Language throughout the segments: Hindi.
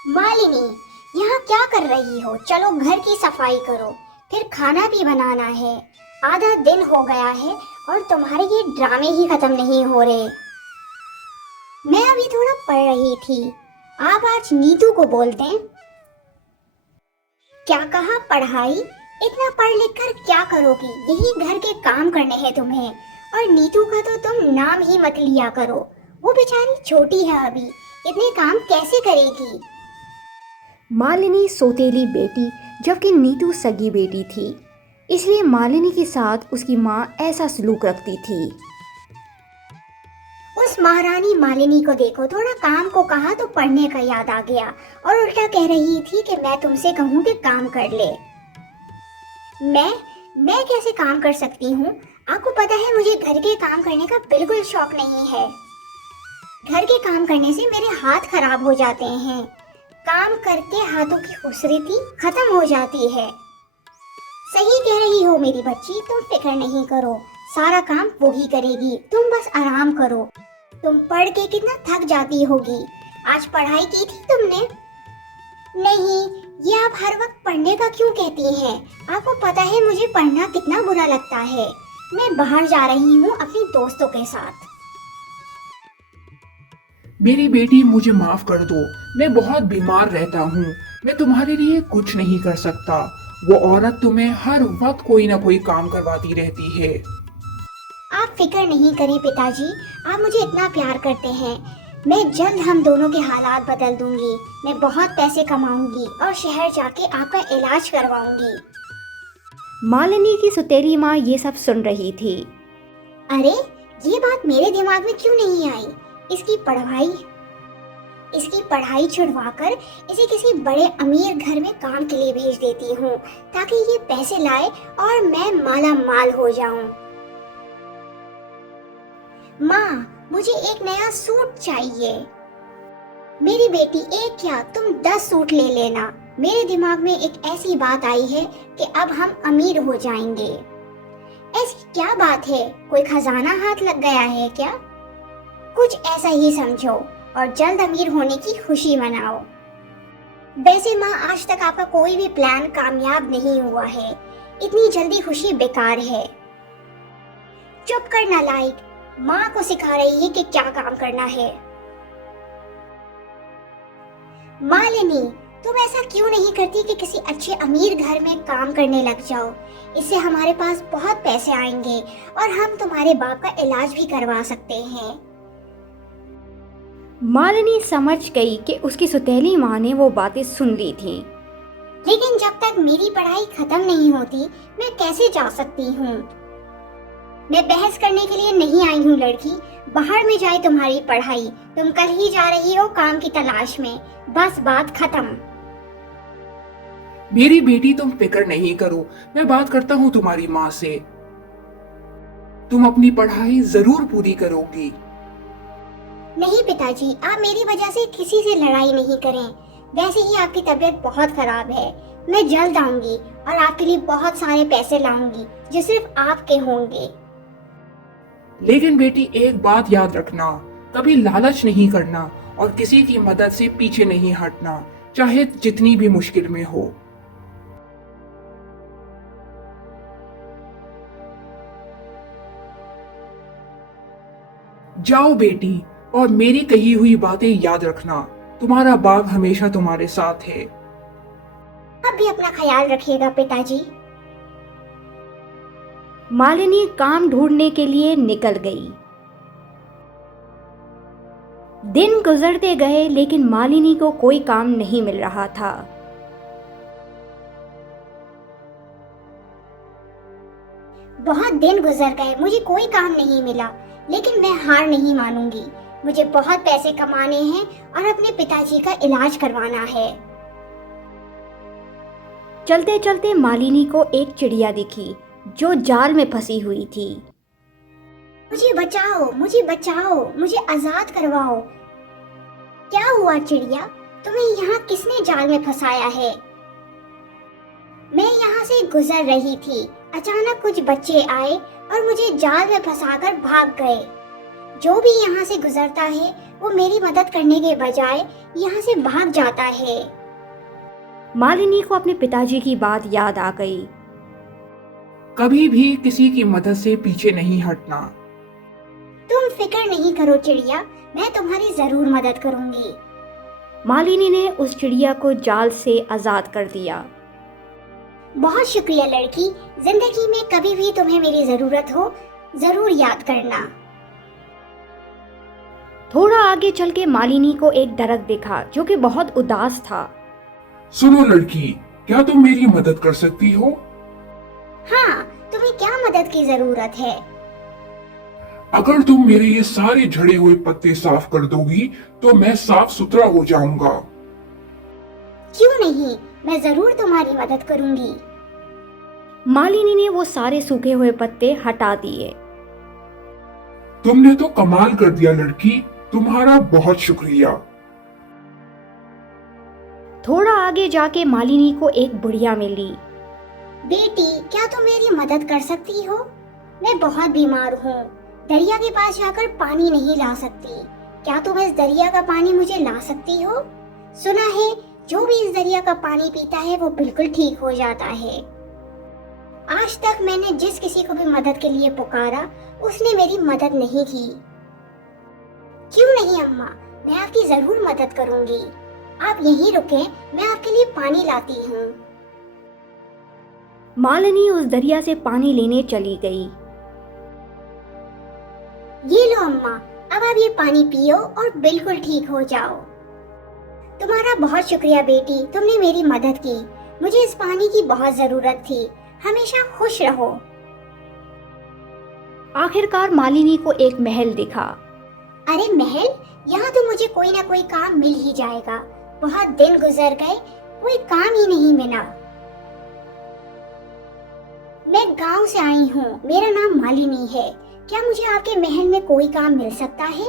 मालिनी, यहाँ क्या कर रही हो? चलो घर की सफाई करो, फिर खाना भी बनाना है। आधा दिन हो गया है और तुम्हारे ये ड्रामे ही खत्म नहीं हो रहे। मैं अभी थोड़ा पढ़ रही थी। आप आज नीतू को बोल दें। क्या कहा? पढ़ाई? इतना पढ़ लिख कर क्या करोगी? यही घर के काम करने हैं तुम्हें। और नीतू का तो तुम नाम ही मत लिया करो। वो बेचारी छोटी है अभी, इतने काम कैसे करेगी? मालिनी सौतेली बेटी जबकि नीतू सगी बेटी थी, इसलिए मालिनी के साथ उसकी माँ ऐसा सलूक रखती थी। उस महारानी मालिनी को देखो, थोड़ा काम को कहा तो पढ़ने का याद आ गया और उल्टा कह रही थी कि मैं तुमसे कहूँ कि काम कर ले। मैं कैसे काम कर सकती हूँ? आपको पता है मुझे घर के काम करने का बिल्कुल शौक नहीं है। घर के काम करने से मेरे हाथ खराब हो जाते हैं। काम करके हाथों की खूबसूरती खत्म हो जाती है। सही कह रही हो मेरी बच्ची, तुम फिक्र नहीं करो, सारा काम वो ही करेगी, तुम बस आराम करो। तुम पढ़ के कितना थक जाती होगी। आज पढ़ाई की थी तुमने? नहीं, ये आप हर वक्त पढ़ने का क्यों कहती हैं? आपको पता है मुझे पढ़ना कितना बुरा लगता है। मैं बाहर जा रही हूँ अपनी दोस्तों के साथ। मेरी बेटी, मुझे माफ कर दो। मैं बहुत बीमार रहता हूँ। मैं तुम्हारे लिए कुछ नहीं कर सकता। वो औरत तुम्हें हर वक्त कोई ना कोई काम करवाती रहती है। आप फिक्र नहीं करें पिताजी, आप मुझे इतना प्यार करते हैं। मैं जल्द हम दोनों के हालात बदल दूंगी। मैं बहुत पैसे कमाऊंगी और शहर जाके आपका इलाज करवाऊंगी। मालिनी की सौतेली माँ ये सब सुन रही थी। अरे, ये बात मेरे दिमाग में क्यों नहीं आई? इसकी पढ़ाई छुड़वाकर इसे किसी बड़े अमीर घर में काम के लिए भेज देती हूँ, ताकि ये पैसे लाए और मैं माला माल हो जाऊं। माँ, मुझे एक नया सूट चाहिए। मेरी बेटी, एक क्या तुम 10 सूट ले लेना। मेरे दिमाग में एक ऐसी बात आई है कि अब हम अमीर हो जाएंगे। ऐसी क्या बात है? कोई खजाना हाथ लग गया है क्या? कुछ ऐसा ही समझो और जल्द अमीर होने की खुशी मनाओ। वैसे माँ, आज तक आपका कोई भी प्लान कामयाब नहीं हुआ है। इतनी जल्दी खुशी बेकार है। चुप कर नालायक, माँ को सिखा रही है कि क्या काम करना है। मालिनी, तुम ऐसा क्यों नहीं करती कि किसी अच्छे अमीर घर में काम करने लग जाओ? इससे हमारे पास बहुत पैसे आएंगे और हम तुम्हारे बाप का इलाज भी करवा सकते हैं। मालिनी समझ गई कि उसकी सौतेली माँ ने वो बातें सुन ली थीं। लेकिन जब तक मेरी पढ़ाई खत्म नहीं होती, मैं कैसे जा सकती हूँ? मैं बहस करने के लिए नहीं आई हूँ लड़की। बाहर में जाए तुम्हारी पढ़ाई। तुम कल ही जा रही हो काम की तलाश में। बस बात खत्म। मेरी बेटी, तुम फिक्र नहीं करो। मैं बात करता हूँ तुम्हारी माँ से। तुम अपनी पढ़ाई जरूर पूरी करोगी। नहीं पिताजी, आप मेरी वजह से किसी से लड़ाई नहीं करें। वैसे ही आपकी तबीयत बहुत खराब है। मैं जल्द आऊंगी और आपके लिए बहुत सारे पैसे लाऊंगी जो सिर्फ आपके होंगे। लेकिन बेटी, एक बात याद रखना, कभी लालच नहीं करना और किसी की मदद से पीछे नहीं हटना, चाहे जितनी भी मुश्किल में हो। जाओ बेटी, और मेरी कही हुई बातें याद रखना। तुम्हारा बाप हमेशा तुम्हारे साथ है। आप भी अपना ख्याल रखिएगा पिताजी। मालिनी काम ढूंढने के लिए निकल गई। दिन गुजरते गए लेकिन मालिनी को कोई काम नहीं मिल रहा था। बहुत दिन गुजर गए, मुझे कोई काम नहीं मिला, लेकिन मैं हार नहीं मानूंगी। मुझे बहुत पैसे कमाने हैं और अपने पिताजी का इलाज करवाना है। चलते चलते मालिनी को एक चिड़िया दिखी जो जाल में फंसी हुई थी। मुझे बचाओ, मुझे बचाओ, मुझे आजाद करवाओ। क्या हुआ चिड़िया? तुम्हें यहाँ किसने जाल में फंसाया है? मैं यहाँ से गुजर रही थी, अचानक कुछ बच्चे आए और मुझे जाल में फंसाकर भाग गए। जो भी यहाँ से गुजरता है वो मेरी मदद करने के बजाय यहाँ से भाग जाता है। मालिनी को अपने पिताजी की बात याद आ गई। कभी भी किसी की मदद से पीछे नहीं हटना। तुम फिक्र नहीं करो चिड़िया, मैं तुम्हारी जरूर मदद करूंगी। मालिनी ने उस चिड़िया को जाल से आजाद कर दिया। बहुत शुक्रिया लड़की, जिंदगी में कभी भी तुम्हें मेरी जरूरत हो जरूर याद करना। थोड़ा आगे चल के मालिनी को एक दरख्त दिखा जो कि बहुत उदास था। सुनो लड़की, क्या तुम मेरी मदद कर सकती हो? हाँ, तुम्हें क्या मदद की जरूरत है? अगर तुम मेरे ये सारे झड़े हुए पत्ते साफ कर दोगी तो मैं साफ सुथरा हो जाऊंगा। क्यों नहीं, मैं जरूर तुम्हारी मदद करूंगी। मालिनी ने वो सारे सूखे हुए पत्ते हटा दिए। तुमने तो कमाल कर दिया लड़की, तुम्हारा बहुत शुक्रिया। थोड़ा आगे जाके मालिनी को एक बुढ़िया मिली। बेटी, क्या तुम मेरी मदद कर सकती हो? मैं बहुत बीमार हूँ, दरिया के पास जाकर पानी नहीं ला सकती। क्या तुम इस दरिया का पानी मुझे ला सकती हो? सुना है जो भी इस दरिया का पानी पीता है वो बिल्कुल ठीक हो जाता है। आज तक मैंने जिस किसी को भी मदद के लिए पुकारा उसने मेरी मदद नहीं की। क्यों नहीं अम्मा, मैं आपकी जरूर मदद करूंगी। आप यहीं रुकें, मैं आपके लिए पानी लाती हूँ। मालिनी उस दरिया से पानी लेने चली गई। ये लो अम्मा, अब आप ये पानी पियो और बिल्कुल ठीक हो जाओ। तुम्हारा बहुत शुक्रिया बेटी, तुमने मेरी मदद की। मुझे इस पानी की बहुत जरूरत थी। हमेशा खुश रहो। आखिरकार मालिनी को एक महल दिखा। अरे महल, यहाँ तो मुझे कोई ना कोई काम मिल ही जाएगा। बहुत दिन गुजर गए, कोई काम ही नहीं मिला। मैं गांव से आई हूँ, मेरा नाम मालिनी है। क्या मुझे आपके महल में कोई काम मिल सकता है?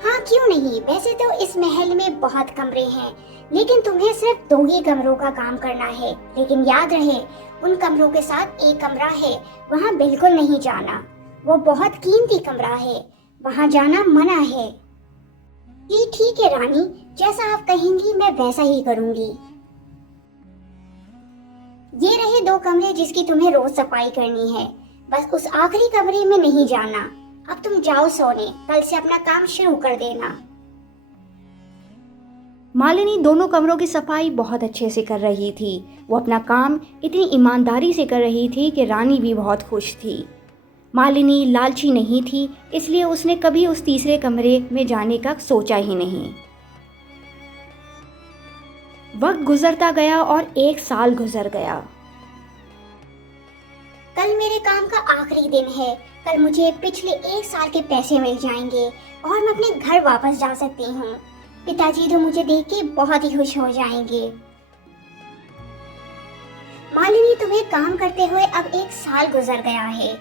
हाँ, क्यों नहीं। वैसे तो इस महल में बहुत कमरे हैं, लेकिन तुम्हें सिर्फ 2 ही कमरों का काम करना है। लेकिन याद रहे, उन कमरों के साथ एक कमरा है, वहाँ बिल्कुल नहीं जाना। वो बहुत कीमती कमरा है, वहाँ जाना मना है। जी ठीक है रानी, जैसा आप कहेंगी मैं वैसा ही करूँगी। ये रहे 2 कमरे जिसकी तुम्हें रोज सफाई करनी है। बस उस आखिरी कमरे में नहीं जाना। अब तुम जाओ सोने, कल से अपना काम शुरू कर देना। मालिनी दोनों कमरों की सफाई बहुत अच्छे से कर रही थी। वो अपना काम इतनी ईमानदारी से कर रही थी कि रानी भी बहुत खुश थी। मालिनी लालची नहीं थी, इसलिए उसने कभी उस तीसरे कमरे में जाने का सोचा ही नहीं। वक्त गुजरता गया और 1 साल गुजर गया। कल मेरे काम का आखिरी दिन है। कल मुझे पिछले 1 साल के पैसे मिल जाएंगे और मैं अपने घर वापस जा सकती हूँ। पिताजी तो मुझे देख के बहुत ही खुश हो जाएंगे। मालिनी, तुम्हें काम करते हुए अब 1 साल गुजर गया है।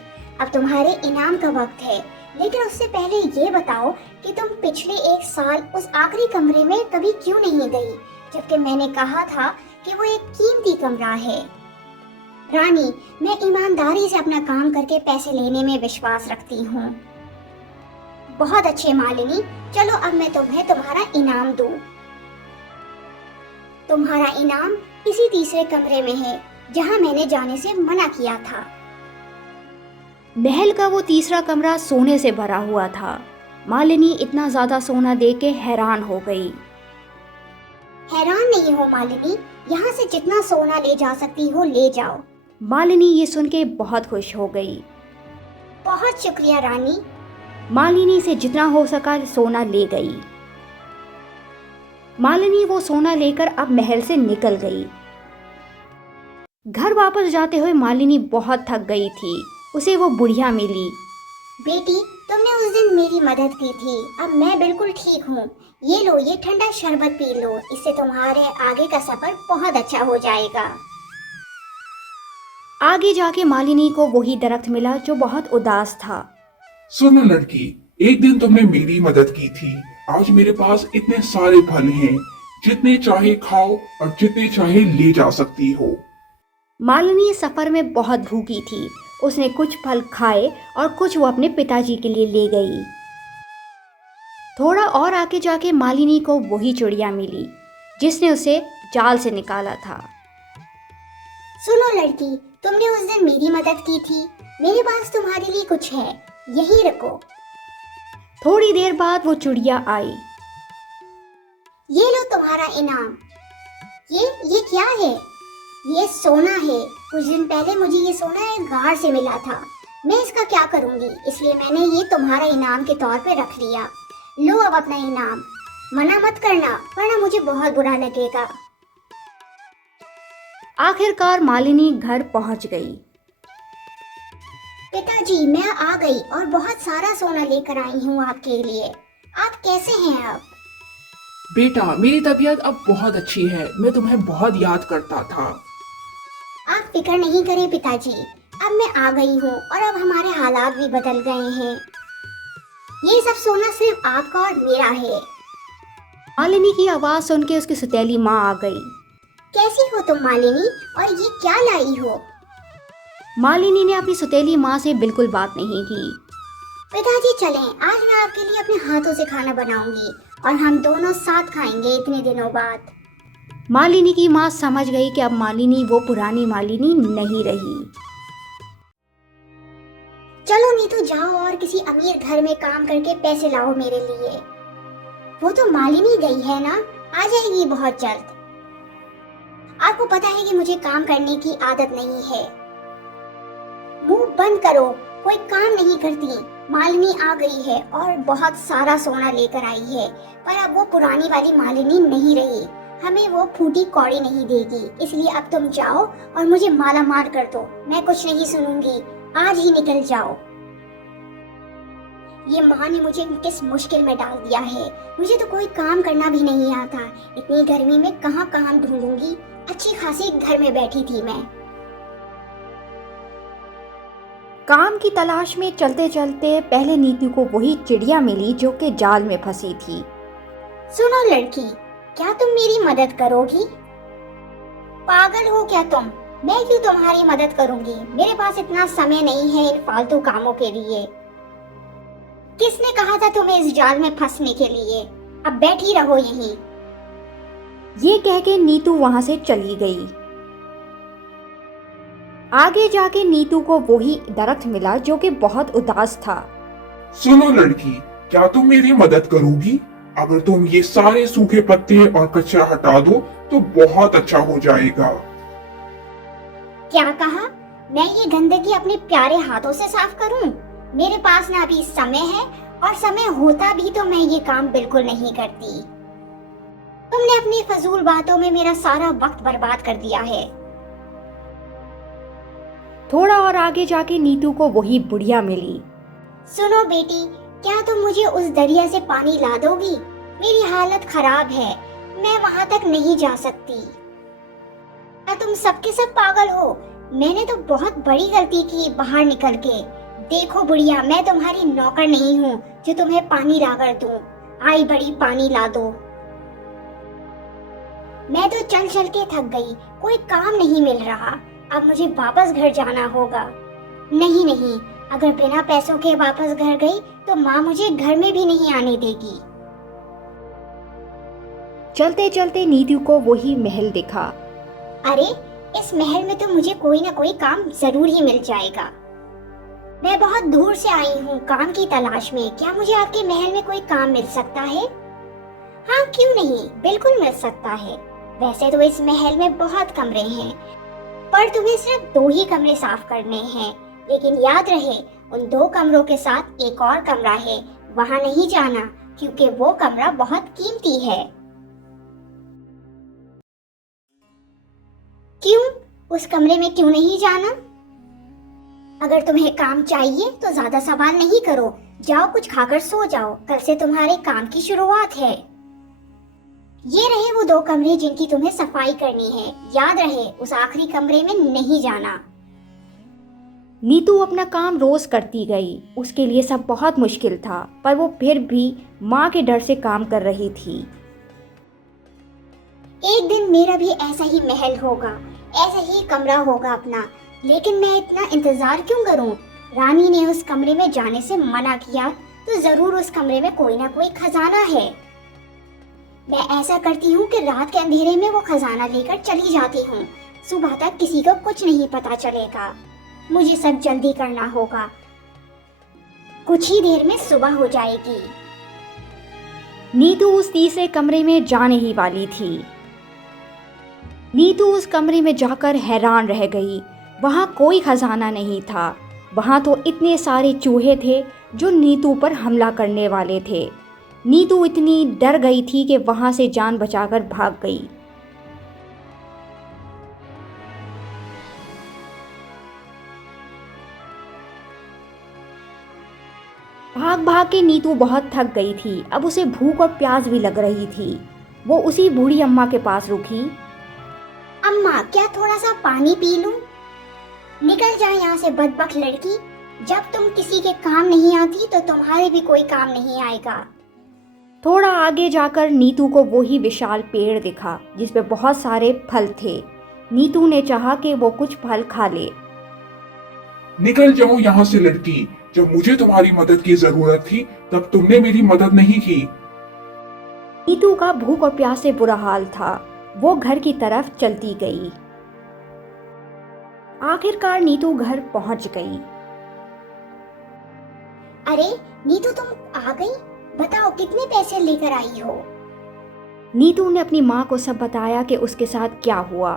अब तुम्हारे इनाम का वक्त है। लेकिन उससे पहले ये बताओ कि तुम पिछले 1 साल उस आखिरी कमरे में कभी क्यों नहीं गई, जबकि मैंने कहा था कि वो एक कीमती कमरा है। रानी, मैं ईमानदारी से अपना काम करके पैसे लेने में विश्वास रखती हूँ। बहुत अच्छे मालिनी, चलो अब मैं तुम्हें तुम्हारा इनाम दूं। तुम्हारा इनाम इसी तीसरे कमरे में है, जहाँ मैंने जाने से मना किया था। महल का वो तीसरा कमरा सोने से भरा हुआ था। मालिनी इतना ज्यादा सोना देख के हैरान हो गई। हैरान नहीं हो मालिनी, यहाँ से जितना सोना ले जा सकती हो ले जाओ। मालिनी ये सुन के बहुत खुश हो गई। बहुत शुक्रिया रानी। मालिनी से जितना हो सका सोना ले गई। मालिनी वो सोना लेकर अब महल से निकल गई। घर वापस जाते हुए मालिनी बहुत थक गई थी। उसे वो बुढ़िया मिली। बेटी, तुमने उस दिन मेरी मदद की थी, अब मैं बिल्कुल ठीक हूँ। ये लो, ये ठंडा शरबत पी लो, इससे तुम्हारे आगे का सफर बहुत अच्छा हो जाएगा। आगे जाके मालिनी को वही दरख्त मिला जो बहुत उदास था। सुनो लड़की, एक दिन तुमने मेरी मदद की थी। आज मेरे पास इतने सारे फल हैं, जितने चाहे खाओ और जितने चाहे ले जा सकती हो। मालिनी सफर में बहुत भूखी थी। उसने कुछ फल खाए और कुछ वो अपने पिताजी के लिए ले गई। थोड़ा और आगे जाके मालिनी को वही चिड़िया मिली जिसने उसे जाल से निकाला था। सुनो लड़की, तुमने उस दिन मेरी मदद की थी, मेरे पास तुम्हारे लिए कुछ है, यही रखो। थोड़ी देर बाद वो चिड़िया आई। ये लो तुम्हारा इनाम। ये क्या है? ये सोना है। कुछ दिन पहले मुझे ये सोना एक गाड़ से मिला था। मैं इसका क्या करूंगी, इसलिए मैंने ये तुम्हारा इनाम के तौर पे रख लिया। लो अब अपना इनाम। मना मत करना वरना मुझे बहुत बुरा लगेगा। आखिरकार मालिनी घर पहुंच गई। पिताजी, मैं आ गई और बहुत सारा सोना लेकर आई हूँ आपके लिए। आप कैसे हैं अब? बेटा, मेरी तबीयत अब बहुत अच्छी है। मैं तुम्हें बहुत याद करता था। आप फिक्र नहीं करें पिताजी, अब मैं आ गई हूँ और अब हमारे हालात भी बदल गए हैं। ये सब सोना सिर्फ आपका और मेरा है। मालिनी की आवाज़ सुन के उसकी सौतेली माँ आ गई। कैसी हो तुम मालिनी, और ये क्या लाई हो? मालिनी ने अपनी सौतेली माँ से बिल्कुल बात नहीं की। पिताजी चलें, आज मैं आपके लिए अपने हाथों से खाना बनाऊंगी और हम दोनों साथ खाएंगे इतने दिनों बाद। मालिनी की माँ समझ गई कि अब मालिनी वो पुरानी मालिनी नहीं रही। चलो नीतू, जाओ और किसी अमीर घर में काम करके पैसे लाओ मेरे लिए। वो तो मालिनी गई है ना, आ जाएगी बहुत जल्द। आपको पता है कि मुझे काम करने की आदत नहीं है। मुंह बंद करो, कोई काम नहीं करती। मालिनी आ गई है और बहुत सारा सोना लेकर आई है, पर अब वो पुरानी वाली मालिनी नहीं रही। हमें वो फूटी कौड़ी नहीं देगी, इसलिए अब तुम जाओ और मुझे माला मार कर दो। मैं कुछ नहीं सुनूंगी, आज ही निकल जाओ। ये माँ ने मुझे किस मुश्किल में डाल दिया है। मुझे तो कोई काम करना भी नहीं आता। इतनी गर्मी में कहाँ काम ढूंढूंगी। अच्छी खासी घर में बैठी थी मैं। काम की तलाश में चलते चलते पहले नीतू को वही चिड़िया मिली जो कि जाल में फंसी थी। सुनो लड़की, क्या तुम मेरी मदद करोगी? पागल हो क्या तुम? मैं क्यों तुम्हारी मदद करूंगी? मेरे पास इतना समय नहीं है इन फालतू कामों के लिए। किसने कहा था तुम्हें इस जाल में फंसने के लिए? अब बैठी रहो यहीं। ये कह के नीतू वहां से चली गई। आगे जाके नीतू को वही दरख्त मिला जो कि बहुत उदास था। सुनो लड़की, क्या तुम मेरी मदद करोगी? अगर तुम ये सारे सूखे पत्ते और कचरा हटा दो तो बहुत अच्छा हो जाएगा। क्या कहा? मैं ये गंदगी अपने प्यारे हाथों से साफ करूं? मेरे पास ना अभी समय है, और समय होता भी तो मैं ये काम बिल्कुल नहीं करती। तुमने अपनी फजूल बातों में मेरा सारा वक्त बर्बाद कर दिया है। थोड़ा और आगे जाके नीतू को वही बुढ़िया मिली। सुनो बेटी, क्या तुम मुझे उस दरिया से पानी ला दोगी? मेरी हालत खराब है, मैं वहां तक नहीं जा सकती। क्या तुम सबके सब पागल हो? मैंने तो बहुत बड़ी गलती की बाहर निकल के। देखो बुढ़िया, मैं तुम्हारी नौकर नहीं हूँ जो तुम्हें पानी ला कर दूं। आई बड़ी पानी ला दो। मैं तो चल चल के थक गई, कोई काम नहीं मिल रहा। अब मुझे वापस घर जाना होगा। नहीं नहीं, अगर बिना पैसों के वापस घर गई तो माँ मुझे घर में भी नहीं आने देगी। चलते चलते नीतू को वही महल दिखा। अरे, इस महल में तो मुझे कोई ना कोई काम जरूर ही मिल जाएगा। मैं बहुत दूर से आई हूँ काम की तलाश में। क्या मुझे आपके महल में कोई काम मिल सकता है? हाँ, क्यों नहीं, बिल्कुल मिल सकता है। वैसे तो इस महल में बहुत कमरे हैं, पर तुम्हें सिर्फ 2 ही कमरे साफ करने हैं। लेकिन याद रहे, उन 2 कमरों के साथ एक और कमरा है, वहां नहीं जाना क्योंकि वो कमरा बहुत कीमती है। क्यों? उस कमरे में क्यों नहीं जाना? अगर तुम्हें काम चाहिए तो ज्यादा सवाल नहीं करो, जाओ कुछ खाकर सो जाओ। कल से तुम्हारे काम की शुरुआत है। ये रहे वो 2 कमरे जिनकी तुम्हें सफाई करनी है। याद रहे, उस आखिरी कमरे में नहीं जाना। नीतू अपना काम रोज करती गई। उसके लिए सब बहुत मुश्किल था, पर वो फिर भी माँ के डर से काम कर रही थी। एक दिन मेरा भी ऐसा ही महल होगा, ऐसा ही कमरा होगा अपना। लेकिन मैं इतना इंतजार क्यों करूं? रानी ने उस कमरे में जाने से मना किया, तो जरूर उस कमरे में कोई ना कोई खजाना है। मैं ऐसा करती हूँ कि रात के अंधेरे में वो खजाना लेकर चली जाती हूँ। सुबह तक किसी को कुछ नहीं पता चलेगा। मुझे सब जल्दी करना होगा, कुछ ही देर में सुबह हो जाएगी। नीतू उस तीसरे कमरे में जाने ही वाली थी। नीतू उस कमरे में जाकर हैरान रह गई। वहाँ कोई खजाना नहीं था। वहाँ तो इतने सारे चूहे थे जो नीतू पर हमला करने वाले थे। नीतू इतनी डर गई थी कि वहाँ से जान बचाकर भाग गई। भाग भाग के नीतू बहुत थक गई थी। अब उसे भूख और प्यास भी लग रही थी। वो उसी बूढ़ी अम्मा के पास रुकी। अम्मा, क्या थोड़ा सा पानी पी लूं? निकल जा यहाँ से बदबख्त लड़की। जब तुम किसी के काम नहीं आती तो तुम्हारे भी कोई काम नहीं आएगा। थोड़ा आगे जाकर नीतू को वही विशाल पेड़ दिखा जिस पे बहुत सारे फल थे। नीतू ने चाहा कि वो कुछ फल खा ले। निकल जाओ यहाँ से लड़की। जब मुझे तुम्हारी मदद की जरूरत थी तब तुमने मेरी मदद नहीं की। नीतू का भूख और प्यास से बुरा हाल था। वो घर की तरफ चलती गई। आखिरकार नीतू घर पहुंच गई। अरे नीतू, तुम आ गई? बताओ कितने पैसे लेकर आई हो? नीतू ने अपनी माँ को सब बताया कि उसके साथ क्या हुआ।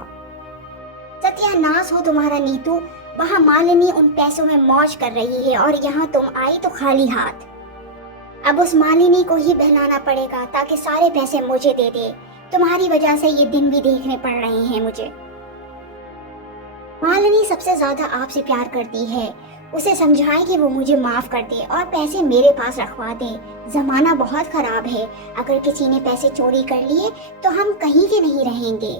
सत्यानाश हो तुम्हारा नीतू। वहाँ मालिनी उन पैसों में मौज कर रही है और यहाँ तुम आई तो खाली हाथ। अब उस मालिनी को ही बहलाना पड़ेगा ताकि सारे पैसे मुझे दे दे। तुम्हारी वजह से ये दिन भी देखने पड़ रहे हैं मुझे। मालिनी सबसे ज्यादा आपसे प्यार करती है। उसे समझाएं कि वो मुझे माफ कर दे और पैसे मेरे पास रखवा दे। जमाना बहुत खराब है। अगर किसी ने पैसे चोरी कर लिए तो हम कहीं के नहीं रहेंगे।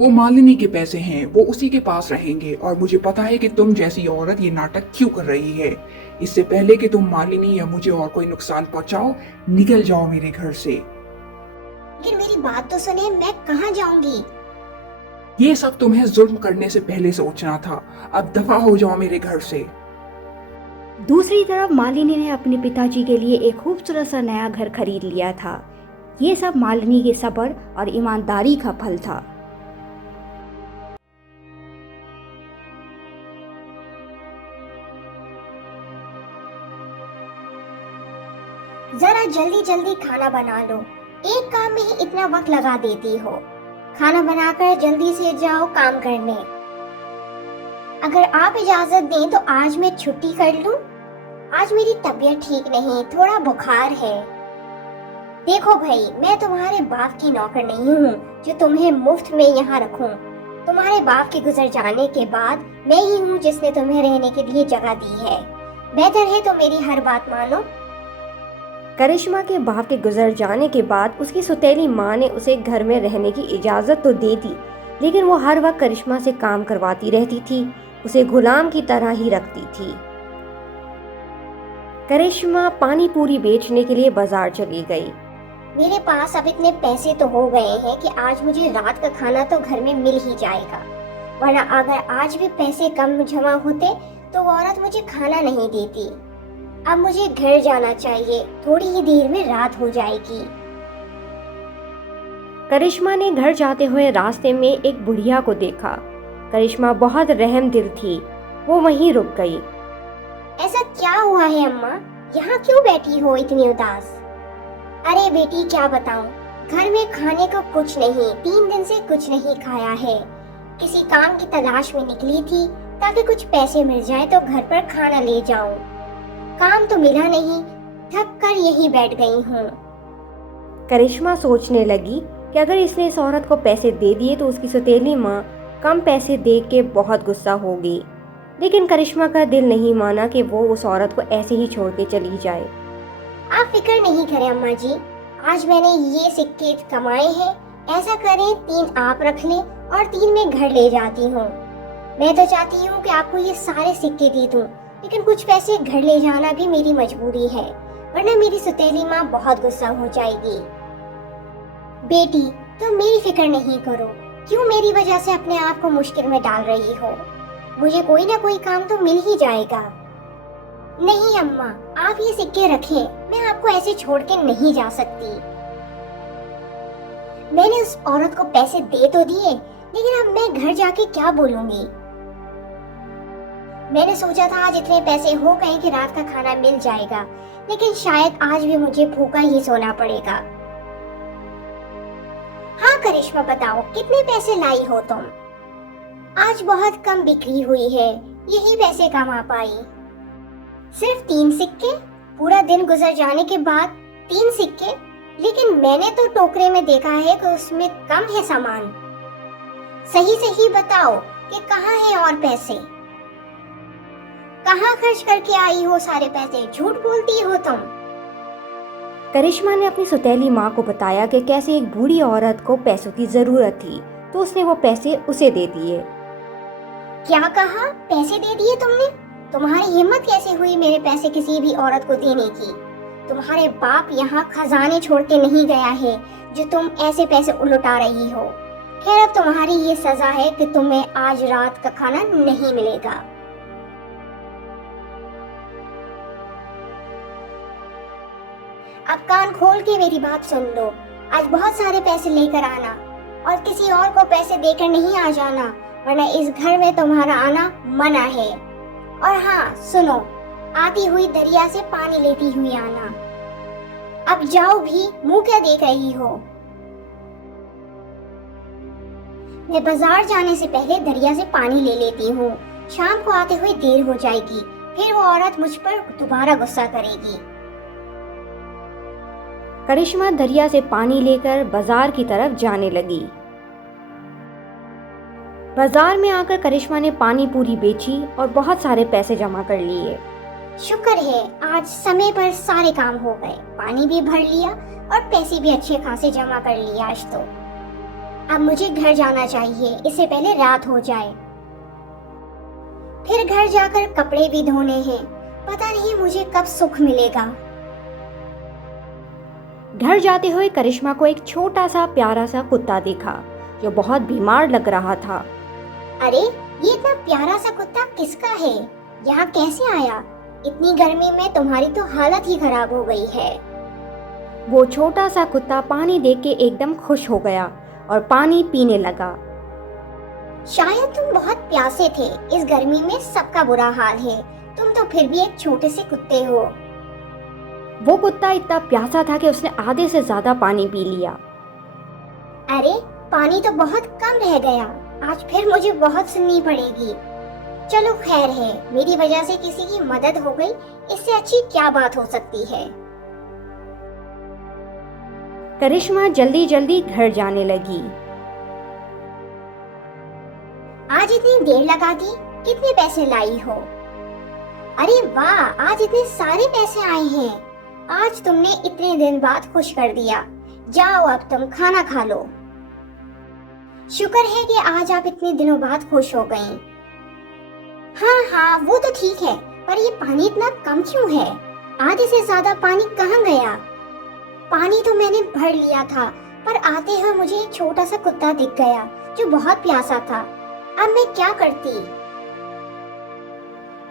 वो मालिनी के पैसे हैं, वो उसी के पास रहेंगे। और मुझे पता है कि तुम जैसी औरत ये नाटक क्यों कर रही है। इससे पहले कि तुम मालिनी या मुझे और कोई नुकसान पहुंचाओ, निकल जाओ मेरे घर से। लेकिन मेरी बात तो सुने, मैं कहाँ जाऊंगी? ये सब तुम्हें जुल्म करने से पहले सोचना था। अब दफा हो जाओ मेरे घर से। दूसरी तरफ मालिनी ने अपने पिताजी के लिए एक खूबसूरत सा नया घर खरीद लिया था। ये सब मालिनी के सब्र और ईमानदारी का फल था। जरा जल्दी जल्दी खाना बना लो। एक काम में ही इतना वक्त लगा देती हो। खाना बनाकर जल्दी से जाओ काम करने। अगर आप इजाजत दें तो आज मैं छुट्टी कर लूं। आज मेरी तबीयत ठीक नहीं, थोड़ा बुखार है। देखो भाई, मैं तुम्हारे बाप की नौकर नहीं हूँ जो तुम्हें मुफ्त में यहाँ रखूं। तुम्हारे बाप के गुजर जाने के बाद मैं ही हूँ जिसने तुम्हें रहने के लिए जगह दी है। बेहतर है तो मेरी हर बात मानो। करिश्मा के बाप के गुजर जाने के बाद उसकी सौतेली माँ ने उसे घर में रहने की इजाज़त तो दे दी, लेकिन वो हर वक्त करिश्मा से काम करवाती रहती थी, उसे गुलाम की तरह ही रखती थी। करिश्मा पानी पूरी बेचने के लिए बाजार चली गई। मेरे पास अब इतने पैसे तो हो गए हैं कि आज मुझे रात का खाना तो घर में मिल ही जाएगा, वरना अगर आज भी पैसे कम जमा होते तो वो औरत मुझे खाना नहीं देती। अब मुझे घर जाना चाहिए, थोड़ी ही देर में रात हो जाएगी। करिश्मा ने घर जाते हुए रास्ते में एक बुढ़िया को देखा। करिश्मा बहुत रहम दिल थी, वो वहीं रुक गई। ऐसा क्या हुआ है अम्मा? यहाँ क्यों बैठी हो इतनी उदास? अरे बेटी, क्या बताऊं, घर में खाने को कुछ नहीं, 3 दिन से कुछ नहीं खाया है। किसी काम की तलाश में निकली थी ताकि कुछ पैसे मिल जाए तो घर पर खाना ले जाऊं। काम तो मिला नहीं, थक कर यहीं बैठ गई हूँ। करिश्मा सोचने लगी कि अगर इसने इस औरत को पैसे दे दिए तो उसकी सौतेली माँ कम पैसे देख के बहुत गुस्सा होगी। लेकिन करिश्मा का दिल नहीं माना कि वो उस औरत को ऐसे ही छोड़ के चली जाए। आप फिक्र नहीं करें अम्मा जी, आज मैंने ये सिक्के कमाए हैं। ऐसा करें 3 आप रख लें और 3 मैं घर ले जाती हूँ। मैं तो चाहती हूँ कि आपको ये सारे सिक्के दे दूँ, लेकिन कुछ पैसे घर ले जाना भी मेरी मजबूरी है, वरना मेरी सौतेली माँ बहुत गुस्सा हो जाएगी। बेटी, तुम मेरी फिक्र नहीं करो। क्यों मेरी वजह से अपने आप को मुश्किल में डाल रही हो? मुझे कोई ना कोई काम तो मिल ही जाएगा। नहीं अम्मा, आप ये सिक्के रखें, मैं आपको ऐसे छोड़ के नहीं जा सकती। मैंने उस औरत को पैसे दे तो दिए, लेकिन अब मैं घर जाके क्या बोलूंगी। मैंने सोचा था आज इतने पैसे हो गए कि रात का खाना मिल जाएगा, लेकिन शायद आज भी मुझे भूखा ही सोना पड़ेगा। हाँ करिश्मा, बताओ कितने पैसे लाई हो तुम? आज बहुत कम बिक्री हुई है, यही पैसे कमा पाई। सिर्फ 3 सिक्के? पूरा दिन गुजर जाने के बाद 3 सिक्के? लेकिन मैंने तो टोकरे में देखा है कि उसमें कम है सामान। सही सही बताओ कि कहाँ है और पैसे? कहाँ खर्च करके आई हो सारे पैसे? झूठ बोलती हो तुम। करिश्मा ने अपनी सौतेली माँ को बताया कि कैसे एक बूढ़ी औरत को पैसों की जरूरत थी, तो उसने वो पैसे उसे दे दिए। क्या कहा? पैसे दे दिए तुमने? तुम्हारी हिम्मत कैसे हुई मेरे पैसे किसी भी औरत को देने की? तुम्हारे बाप यहाँ खजाने छोड़ के नहीं गया है जो तुम ऐसे पैसे उलटा रही हो। खैर, अब तुम्हारी ये सजा है कि तुम्हें आज रात का खाना नहीं मिलेगा। अब कान खोल के मेरी बात सुन लो। आज बहुत सारे पैसे लेकर आना और किसी और को पैसे देकर नहीं आ जाना, वरना इस घर में तुम्हारा आना मना है। और हाँ सुनो, आती हुई दरिया से पानी लेती हुई आना। अब जाओ भी, मुंह क्या देख रही हो? मैं बाजार जाने से पहले दरिया से पानी ले लेती हूँ। शाम को आते हुए देर हो जाएगी, फिर वो औरत मुझ पर दोबारा गुस्सा करेगी। करिश्मा दरिया से पानी लेकर बाजार की तरफ जाने लगी। बाजार में आकर करिश्मा ने पानी पूरी बेची और बहुत सारे पैसे जमा कर लिए। शुक्र है आज समय पर सारे काम हो गए, पानी भी भर लिया और पैसे भी अच्छे खासे जमा कर लिए आज तो। अब मुझे घर जाना चाहिए, इससे पहले रात हो जाए। फिर घर जाकर कपड़े भी धोने हैं, पता नहीं मुझे कब सुख मिलेगा। घर जाते हुए करिश्मा को एक छोटा सा प्यारा सा कुत्ता देखा जो बहुत बीमार लग रहा था। अरे, ये इतना प्यारा सा कुत्ता किसका है? यहाँ कैसे आया? इतनी गर्मी में तुम्हारी तो हालत ही खराब हो गई है। वो छोटा सा कुत्ता पानी देख के एकदम खुश हो गया और पानी पीने लगा। शायद तुम बहुत प्यासे थे, इस गर्मी में सबका बुरा हाल है, तुम तो फिर भी एक छोटे से कुत्ते हो। वो कुत्ता इतना प्यासा था कि उसने आधे से ज्यादा पानी पी लिया। अरे, पानी तो बहुत कम रह गया, आज फिर मुझे बहुत सुननी पड़ेगी। चलो खैर है, मेरी वजह से किसी की मदद हो गई, इससे अच्छी क्या बात हो सकती है। करिश्मा जल्दी जल्दी घर जाने लगी। आज इतनी देर लगा दी, कितने पैसे लाई हो? अरे वाह, आज इतने सारे पैसे आए हैं। आज तुमने इतने दिन बाद खुश कर दिया। जाओ अब तुम खाना खा लो। शुक्र है कि आज आप इतने दिनों बाद खुश हो गईं। हाँ हाँ, वो तो ठीक है, पर ये पानी इतना कम क्यों है? आधे से ज्यादा पानी कहाँ गया? पानी तो मैंने भर लिया था, पर आते हुए मुझे एक छोटा सा कुत्ता दिख गया जो बहुत प्यासा था। अब मैं क्या करती?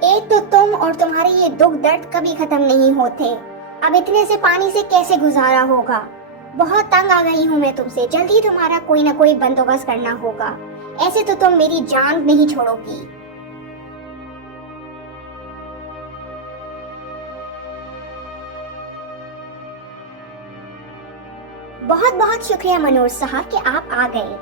एक तो तुम और तुम्हारे ये दुख दर्द कभी खत्म नहीं होते। अब इतने से पानी से कैसे गुजारा होगा? बहुत तंग आ गई हूँ मैं तुमसे। जल्दी तुम्हारा कोई ना कोई बंदोबस्त करना होगा, ऐसे तो तुम मेरी जान नहीं छोड़ोगी। बहुत बहुत शुक्रिया मनोज साहब कि आप आ गए।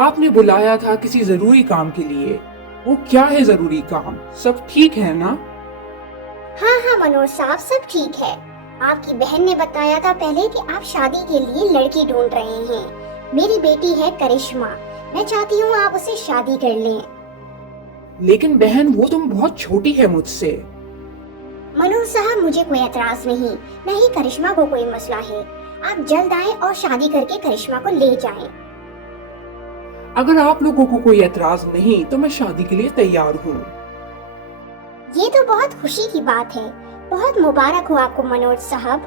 आपने बुलाया था किसी जरूरी काम के लिए। वो क्या है जरूरी काम? सब ठीक है ना? हाँ हाँ मनोज साहब, सब ठीक है। आपकी बहन ने बताया था पहले कि आप शादी के लिए लड़की ढूंढ रहे हैं। मेरी बेटी है करिश्मा, मैं चाहती हूँ आप उससे शादी कर लें। लेकिन बहन, वो तुम बहुत छोटी है मुझसे। मनोज साहब, मुझे कोई एतराज नहीं, न ही करिश्मा को कोई मसला है। आप जल्द आएं और शादी करके करिश्मा को ले जाएं। अगर आप लोगों को कोई एतराज नहीं तो मैं शादी के लिए तैयार हूँ। ये तो बहुत खुशी की बात है। बहुत मुबारक हो आपको मनोज साहब।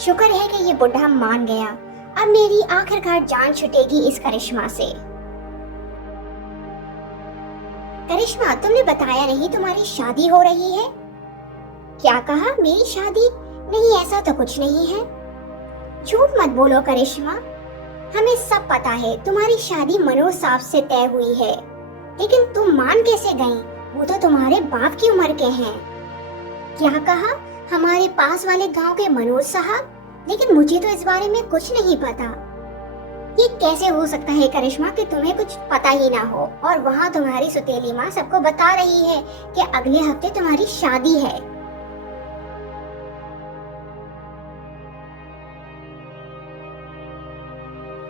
शुक्र है कि ये बुढ़ा मान गया। अब मेरी आखिरकार जान छुटेगी इस करिश्मा से। करिश्मा, तुमने बताया नहीं तुम्हारी शादी हो रही है। क्या कहा? मेरी शादी? नहीं, ऐसा तो कुछ नहीं है। झूठ मत बोलो करिश्मा, हमें सब पता है तुम्हारी शादी मनोज साहब से तय हुई है। लेकिन तुम मान कैसे गई? वो तो तुम्हारे बाप की उम्र के हैं। क्या कहा? हमारे पास वाले गांव के मनोज साहब? लेकिन मुझे तो इस बारे में कुछ नहीं पता। ये कैसे हो सकता है करिश्मा कि तुम्हें कुछ पता ही ना हो, और वहाँ तुम्हारी सुतेली माँ सबको बता रही है कि अगले हफ्ते तुम्हारी शादी है।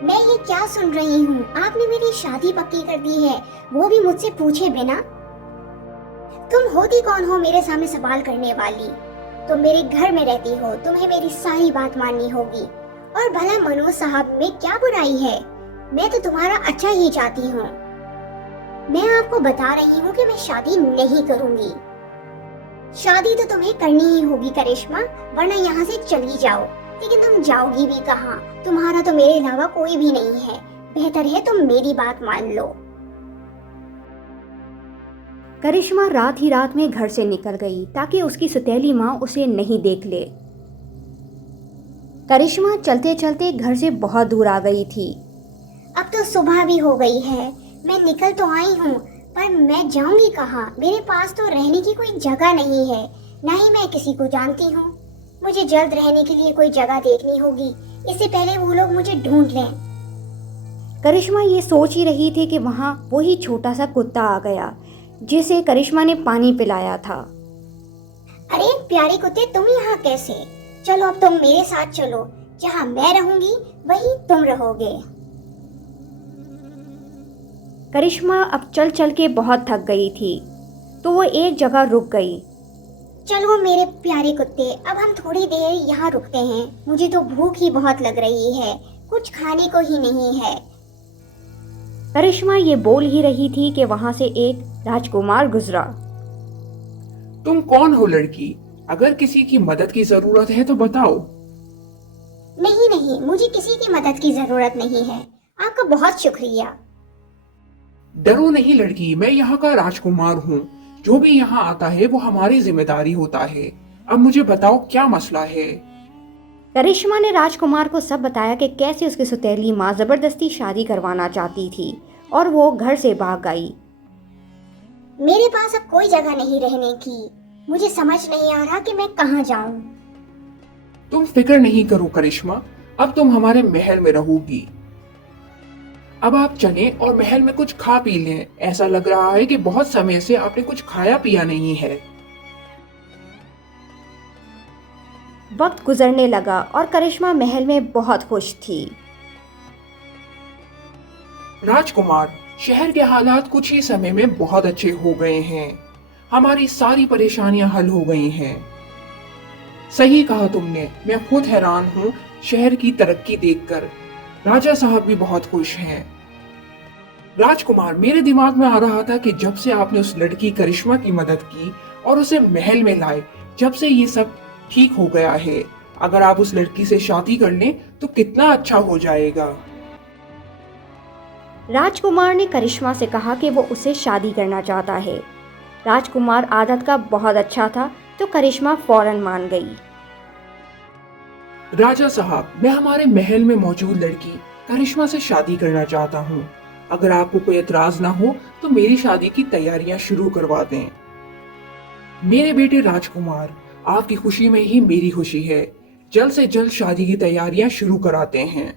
मैं ये क्या सुन रही हूँ? आपने मेरी शादी पक्की कर दी है, वो भी मुझसे पूछे बिना। तुम होती कौन हो मेरे सामने सवाल करने वाली? तुम मेरे घर में रहती हो, तुम्हें मेरी सारी बात माननी होगी। और भला मनोज साहब में क्या बुराई है? मैं तो तुम्हारा अच्छा ही चाहती हूँ। मैं आपको बता रही हूँ कि मैं शादी नहीं करूँगी। शादी तो तुम्हें करनी ही होगी करिश्मा, वरना यहाँ से चली जाओ। लेकिन तुम जाओगी भी कहाँ? तुम्हारा तो मेरे अलावा कोई भी नहीं है। बेहतर है तुम मेरी बात मान लो। करिश्मा रात ही रात में घर से निकल गई ताकि उसकी सौतेली माँ उसे नहीं देख ले। करिश्मा चलते चलते घर से बहुत दूर आ गई थी। अब तो सुबह भी हो गई है, मैं निकल तो आई हूँ, पर मैं जाऊंगी कहाँ? मेरे पास तो रहने की कोई जगह नहीं है, ना ही मैं किसी को जानती हूँ। मुझे जल्द रहने के लिए कोई जगह देखनी होगी, इससे पहले वो लोग मुझे ढूंढ लें। करिश्मा ये सोच ही रही थी कि वहाँ वही छोटा सा कुत्ता आ गया जिसे करिश्मा ने पानी पिलाया था। अरे प्यारे कुत्ते, तुम यहाँ कैसे? चलो अब तुम मेरे साथ चलो, जहाँ मैं रहूंगी वही तुम रहोगे। करिश्मा अब चल चल के बहुत थक गई थी, तो वो एक जगह रुक गई। चलो मेरे प्यारे कुत्ते, अब हम थोड़ी देर यहाँ रुकते हैं। मुझे तो भूख ही बहुत लग रही है, कुछ खाने को ही नहीं है। करिश्मा ये बोल ही रही थी कि वहां से एक राजकुमार गुजरा। तुम कौन हो लड़की? अगर किसी की मदद की जरूरत है तो बताओ। नहीं नहीं, मुझे किसी की मदद की जरूरत नहीं है। आपका बहुत शुक्रिया। डरो नहीं लड़की, मैं यहाँ का राजकुमार हूँ। जो भी यहाँ आता है वो हमारी जिम्मेदारी होता है। अब मुझे बताओ क्या मसला है? करिश्मा ने राजकुमार को सब बताया कि कैसे उसकी सौतेली माँ जबरदस्ती शादी करवाना चाहती थी और वो घर से भाग गई। मेरे पास अब कोई जगह नहीं रहने की। मुझे समझ नहीं आ रहा कि मैं कहाँ जाऊं। तुम फिक्र नहीं करो करिश्मा, अब तुम हमारे महल में रहोगी। अब आप चलें और महल में कुछ खा पी लें। ऐसा लग रहा है कि बहुत समय से आपने कुछ खाया पिया नहीं है। वक्त गुजरने लगा और करिश्मा महल में बहुत खुश थी। राजकुमार, शहर के हालात कुछ ही समय में बहुत अच्छे हो गए हैं। हमारी सारी परेशानियां हल हो गई हैं। सही कहा तुमने, मैं खुद हैरान हूँ शहर की तरक्की देखकर। राजा साहब भी बहुत खुश हैं। राजकुमार, मेरे दिमाग में आ रहा था कि जब से आपने उस लड़की करिश्मा की मदद की और उसे महल में लाए, जब से ये सब ठीक हो गया है। अगर आप उस लड़की से शादी कर लें तो कितना अच्छा हो जाएगा। राजकुमार ने करिश्मा से कहा कि वो उससे शादी करना चाहता है। राजकुमार आदत का बहुत अच्छा था, तो करिश्मा फौरन मान गई। राजा साहब, मैं हमारे महल में मौजूद लड़की करिश्मा से शादी करना चाहता हूँ। अगर आपको कोई एतराज ना हो तो मेरी शादी की तैयारियां शुरू करवा दें। मेरे बेटे राजकुमार, आपकी खुशी में ही मेरी खुशी है। जल्द से जल्द शादी की तैयारियां शुरू कराते हैं।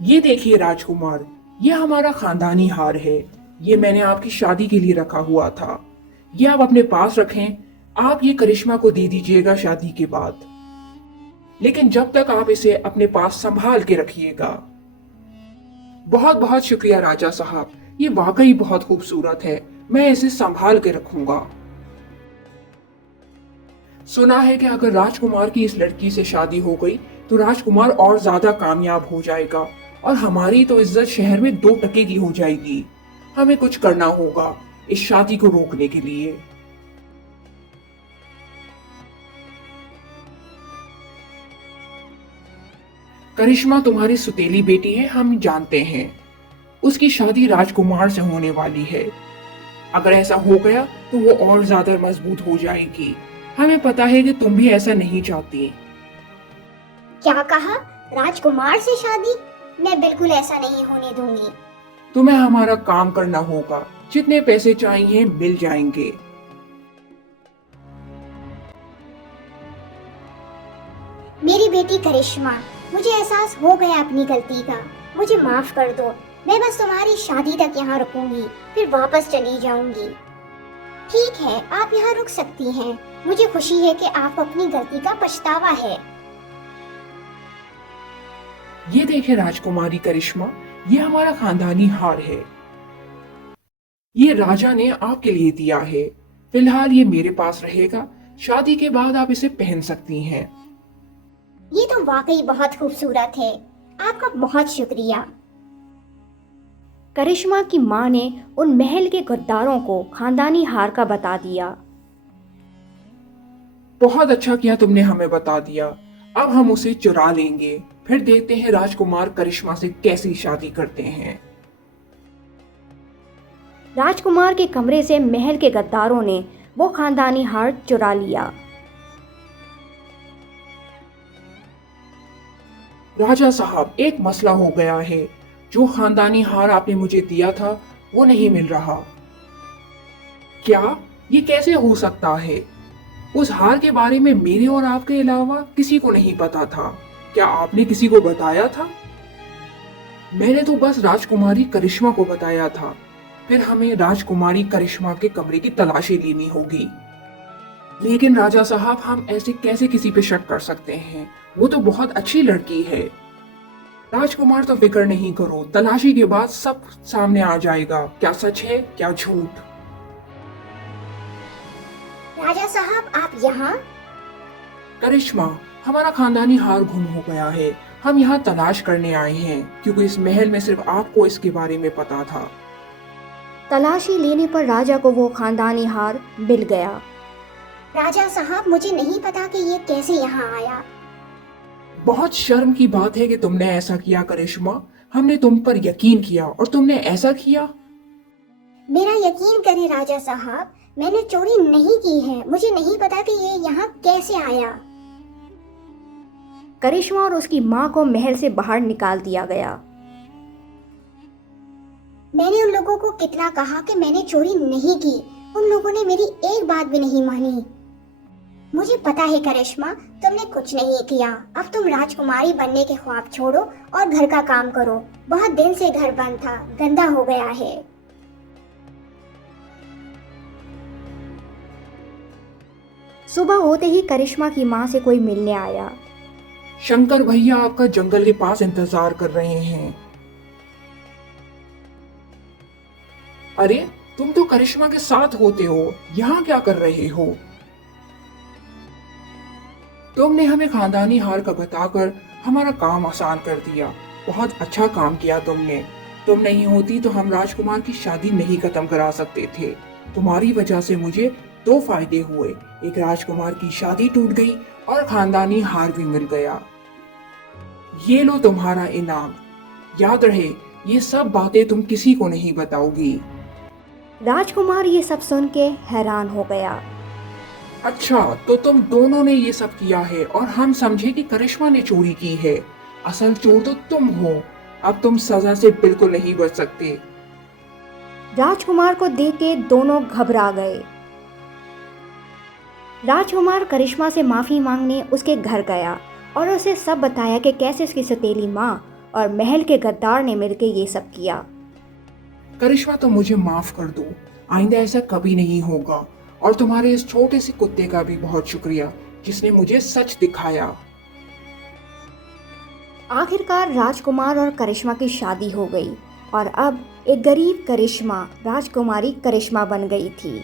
ये देखिए राजकुमार, ये हमारा खानदानी हार है। ये मैंने आपकी शादी के लिए रखा हुआ था। ये आप अपने पास रखें। आप ये करिश्मा को दे दीजिएगा शादी के बाद, लेकिन जब तक आप इसे अपने पास संभाल के रखिएगा। बहुत बहुत शुक्रिया राजा साहब, ये वाकई बहुत खूबसूरत है। मैं इसे संभाल के रखूंगा। सुना है कि अगर राजकुमार की इस लड़की से शादी हो गई तो राजकुमार और ज्यादा कामयाब हो जाएगा और हमारी तो इज्जत शहर में 2 टके की हो जाएगी। हमें कुछ करना होगा इस शादी को रोकने के लिए। करिश्मा तुम्हारी सुतेली बेटी है, हम जानते हैं। उसकी शादी राजकुमार से होने वाली है। अगर ऐसा हो गया तो वो और ज्यादा मजबूत हो जाएगी। हमें पता है कि तुम भी ऐसा नहीं चाहती। क्या कहा? राजकुमार से शादी? मैं बिल्कुल ऐसा नहीं होने दूंगी। तुम्हें हमारा काम करना होगा, जितने पैसे चाहिए मिल जाएंगे। मेरी बेटी करिश्मा, मुझे एहसास हो गया अपनी गलती का। मुझे माफ कर दो। मैं बस तुम्हारी शादी तक यहाँ रुकूंगी, फिर वापस चली जाऊंगी। ठीक है, आप यहाँ रुक सकती हैं। मुझे खुशी है कि आपको अपनी गलती का पछतावा है। ये देखे राजकुमारी करिश्मा, ये हमारा खानदानी हार है। ये राजा ने आपके लिए दिया है। फिलहाल ये मेरे पास रहेगा। शादी के बाद आप इसे पहन सकती हैं। ये तो वाकई बहुत खूबसूरत है। आपका बहुत शुक्रिया। करिश्मा की माँ ने उन महल के गद्दारों को खानदानी हार का बता दिया। बहुत अच्छा किया तुमने हमें बता दिया। अब हम उसे चुरा लेंगे, फिर देखते हैं राजकुमार करिश्मा से कैसी शादी करते हैं। राजकुमार के कमरे से महल के गद्दारों ने वो खानदानी हार चुरा लिया। राजा साहब, एक मसला हो गया है। जो खानदानी हार आपने मुझे दिया था वो नहीं मिल रहा। क्या ये कैसे हो सकता है? उस हार के बारे में मेरे और आपके अलावा किसी को नहीं पता था। क्या आपने किसी को बताया था? मैंने तो बस राजकुमारी करिश्मा को बताया था। फिर हमें राजकुमारी करिश्मा के कमरे की तलाशी लेनी होगी। लेकिन राजा साहब, हम ऐसे कैसे किसी पे शक कर सकते हैं? वो तो बहुत अच्छी लड़की है। राजकुमार, तो फिक्र नहीं करो, तलाशी के बाद सब सामने आ जाएगा, क्या सच है क्या झूठ। राजा साहब, आप यहाँ? करिश्मा, हमारा खानदानी हार गुम हो गया है। हम यहाँ तलाश करने आए हैं क्योंकि इस महल में सिर्फ आपको इसके बारे में पता था। तलाशी लेने पर राजा को वो खानदानी हार मिल गया। राजा साहब, मुझे नहीं पता कि ये कैसे यहाँ आया। बहुत शर्म की बात है कि तुमने ऐसा किया करिश्मा। हमने तुम पर यकीन किया और तुमने ऐसा किया। मेरा यकीन करें राजा साहब, मैंने चोरी नहीं की है। मुझे नहीं पता कि ये यहाँ कैसे आया। करिश्मा और उसकी माँ को महल से बाहर निकाल दिया गया। मैंने उन लोगों को कितना कहा कि मैंने चोरी नहीं की। उन लोगों ने मेरी एक बात भी नहीं मानी। मुझे पता है करिश्मा, तुमने कुछ नहीं किया। अब तुम राजकुमारी बनने के ख्वाब छोड़ो और घर का काम करो। बहुत दिन से घर बंद था, गंदा हो गया है। सुबह होते ही करिश्मा की माँ से कोई मिलने आया। शंकर भैया आपका जंगल के पास इंतजार कर रहे हैं। अरे, तुम तो करिश्मा के साथ होते हो, यहाँ क्या कर रहे हो? तुमने हमें खानदानी हार का बताकर हमारा काम आसान कर दिया। बहुत अच्छा काम किया तुमने। तुम नहीं होती तो हम राजकुमार की शादी नहीं खत्म करा सकते थे। तुम्हारी वजह से मुझे दो फायदे हुए। एक, राजकुमार की शादी टूट गई और खानदानी हार भी मिल गया। ये लो तुम्हारा इनाम। याद रहे, ये सब बातें तुम किसी को नहीं बताओगी। राजकुमार ये सब सुन के हैरान हो गया। अच्छा, तो तुम दोनों ने ये सब किया है और हम समझे कि करिश्मा ने चोरी की है। असल चोर तो तुम हो। अब तुम सजा से बिल्कुल नहीं बच सकते। राजकुमार को देख के दोनों घबरा गए। राजकुमार करिश्मा से माफी मांगने उसके घर गया और उसे सब बताया कि कैसे उसकी सौतेली माँ और महल के गद्दार ने मिलकर ये सब किया। करिश्मा, तो मुझे माफ कर दो। आइंदा ऐसा कभी नहीं होगा। और तुम्हारे इस छोटे से कुत्ते का भी बहुत शुक्रिया जिसने मुझे सच दिखाया। आखिरकार राजकुमार और करिश्मा की शादी हो गई और अब एक गरीब करिश्मा राजकुमारी करिश्मा बन गई थी।